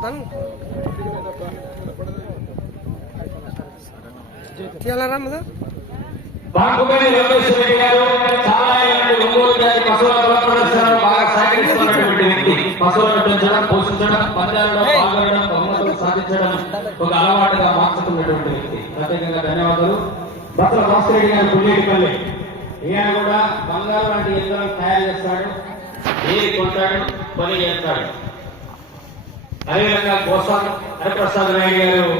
పోతాను రామ్మదా బాగుపడి రమేష్ రెడ్డి గారు చాలా ఏళ్ళు ఒంగోలు జాతి పశువుల ప్రదర్శనలో బాగా సహకరిస్తున్నటువంటి వ్యక్తి. పశువులను పెంచడం, పోషించడం, పందాలలో పాల్గొనడం, బహుమతులు సాధించడం ఒక అలవాటుగా మార్చుకున్నటువంటి వ్యక్తి. ప్రత్యేకంగా ధన్యవాదాలు. బసల వాసిరెడ్డి గారు పుల్లేటిపల్లి. ఈయన కూడా బంగారు లాంటి యంత్రం తయారు చేస్తాడు, ఏది కొంటాడు, పని చేస్తాడు. అదేవిధంగా గోసాన్ హరిప్రసాద్ నాయుడు గారు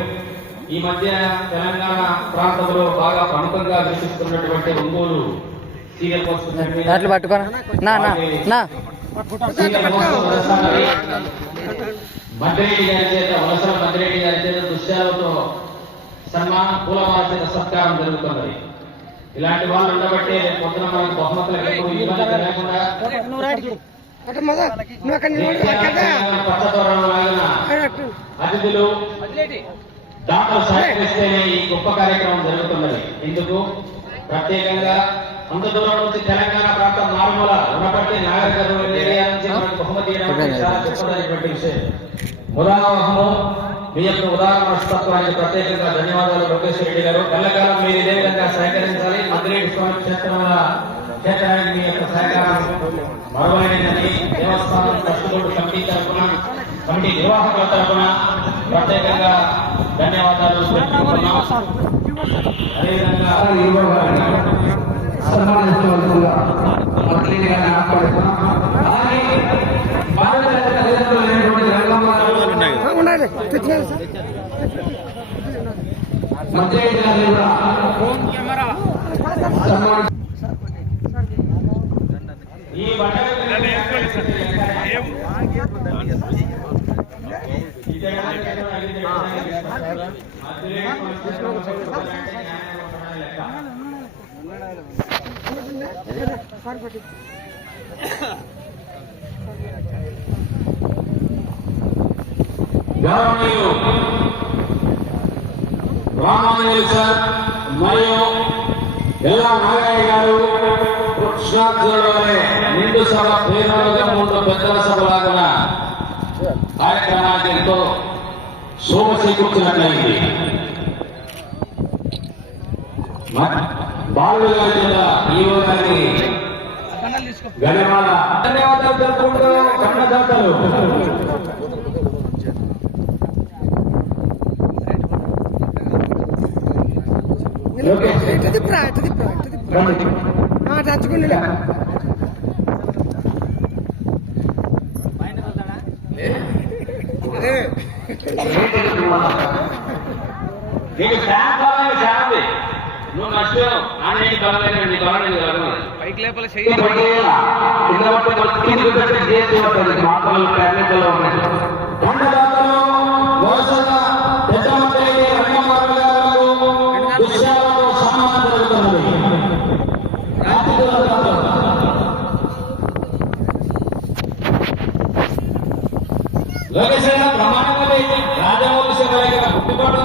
ఈ మధ్య తెలంగాణ ప్రాంతంలో బాగా ప్రముఖంగా దర్శిస్తున్నటువంటి ఒంగోలు సీరియల్ మద్దిరెడ్డి గారి చేత వలసల మద్దిరెడ్డి గారి చేత దృశ్యాలతో సన్మానం, పూలమాల చేత సత్కారం జరుగుతున్నది. ఇలాంటి వాళ్ళు ఉండబట్టే పొద్దున మనకు బహుమతులకు ఇబ్బంది లేకుండా అతిథులు దాంట్లో సహకరిస్తేనే ఈ గొప్ప కార్యక్రమం జరుగుతున్నది. ఇందుకు ప్రత్యేకంగా అంత దూరం నుంచి తెలంగాణ ప్రాంతం మారుమూల ఉన్నప్పటి నాగరికత బహుమతి చాలా చెప్పదైనటువంటి విషయం. ఉదాహరణము మీ యొక్క ఉదాహరణ మనస్తత్వానికి ప్రత్యేకంగా ధన్యవాదాలు లోకేష్ రెడ్డి గారు. ఎల్లకాలం మీరు ఇదే విధంగా సహకరించాలి. మద్దిరెడ్డి స్వామి క్షేత్రానికి మీ యొక్క సహకారం మరవలేనిదని దేవస్థానం ట్రస్టులు కమిటీ తరఫున, కమిటీ నిర్వాహకుల తరఫున ప్రత్యేకంగా ధన్యవాదాలు. అదేవిధంగా ఈ రామాంజలి సార్ మరియు ఎల్లా నాగయ్య గారు కృష్ణార్జునులనే నిండు సభ పేరుగా ముందు పెద్దల సభలాగా కార్యక్రమానికి ఎంతో శోభ చేకూర్చినట్లయింది. బాలుడు గారి కింద ఈవో గారికి ధన్యవాదాలు తెలుపుకుంటూ కన్నదాతలు నీకు శాంతి నువ్వు నష్టం అని పైకి లేపల ప్రమాణంగా రాజమౌళి సేవ గుర్తుపాటు